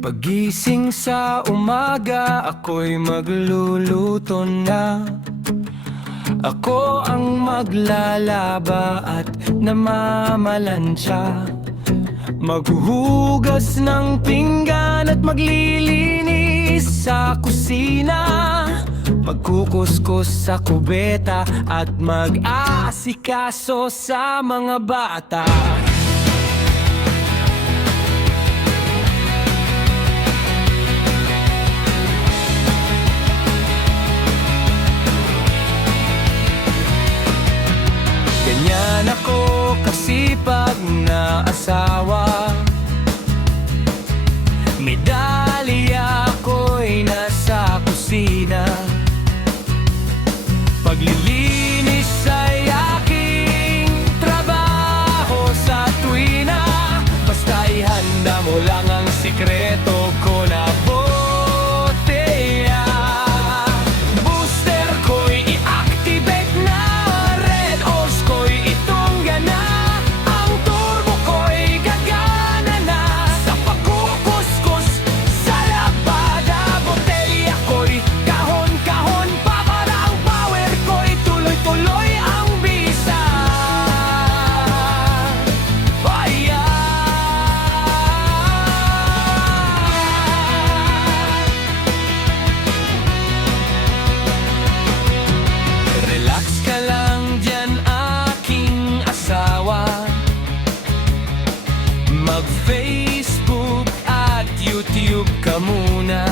Pagising sa umaga, ako'y magluluto na. Ako ang maglalaba at namamalansya, maghuhugas ng pinggan at maglilinis sa kusina, magkukuskus sa kubeta at mag-aasikaso sa mga bata. Ganyan ako kasipag na asawa, medalya ako'y nasa kusina, paglilinis ay aking trabaho sa tuwina. Basta ihanda mo lang ang sikreto ko na boteya. Booster ko'y i-activate na, red horse ko'y itungga na, ang turbo ko'y gagana na. Sa pagkukuskus sa labada, botelya ko'y kahon-kahon pa, para ang power ko'y tuloy-tuloy ang bisa. Ayan. Relax ka lang dyan, aking asawa, mag-Facebook at YouTube ka muna.